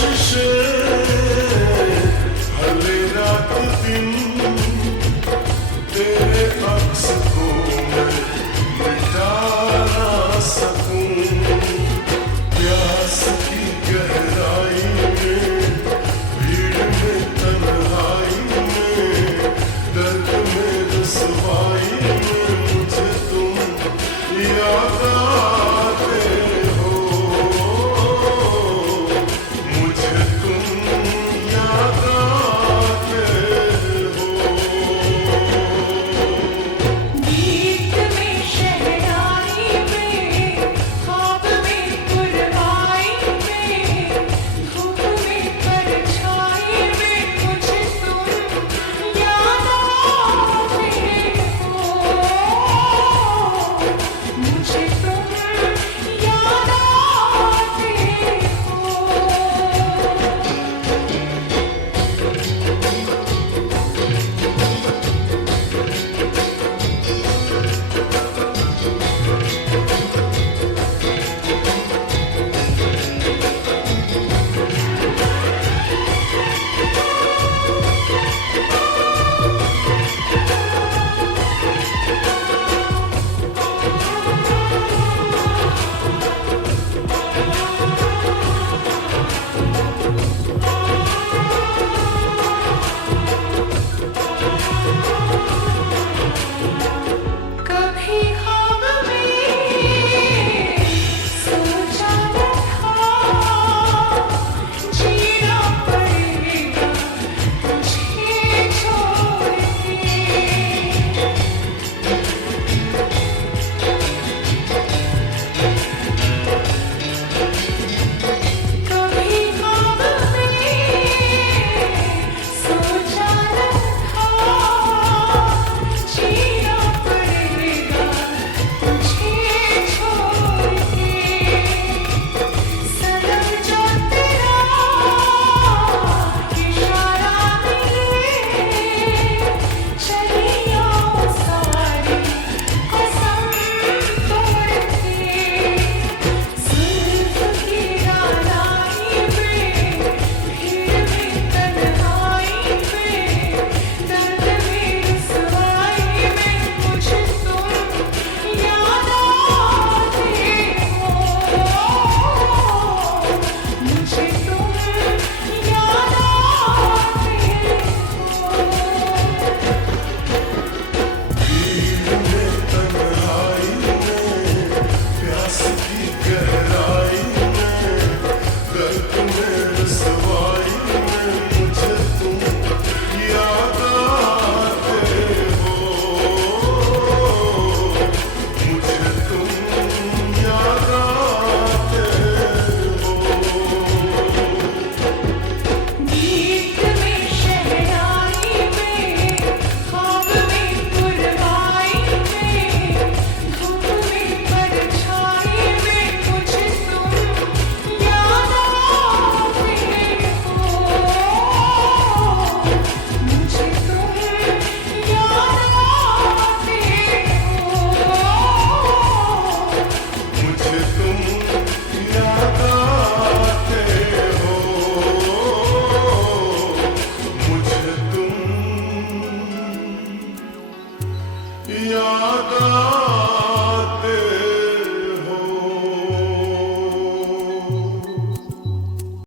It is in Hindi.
कोशिशें भले रात दिन तेरे अक्स को मैं मिटा ना सकूं। प्यास की गहराई में, भीड़ में, तन्हाई में, दर्द में, रुसवाई में मुझे तुम याद आते हो। मुझे तुम याद आते हो। गीत में शहनाई में, ख्वाब में कुर्बाई में, धूप में परछाई में मुझे तुम याद आते हो। मुझे तुम याद आते हो। कभी ख्वाब में सोचा न था, जीना पड़ेगा तुझे छोड़ के। कभी ख्वाब में सोचा न था, जीना पड़ेगा तुझे छोड़ के। सनम जो तेरा इशारा मिले, चलियों सारी कसम तोड़ के। जुल्फ की रानाई में, भीड़ में, तन्हाई में, दर्द में, रुसवाई में मुझे तुम याद आते हो। मुझे तुम याद आते हो। भीड़ में, तन्हाई में, प्यास की गहराई में, दर्द में, रुसवाई में मुझे तुम याद आते हो। मुझे तुम याद आते हो। गीत में शहनाई में, ख्वाब में कुर्बाई में, धूप में परछाई में मुझे तुम याद आते हो। मुझे तुम याद आते हो। मुझे तुम याद आते हो। मुझे तुम याद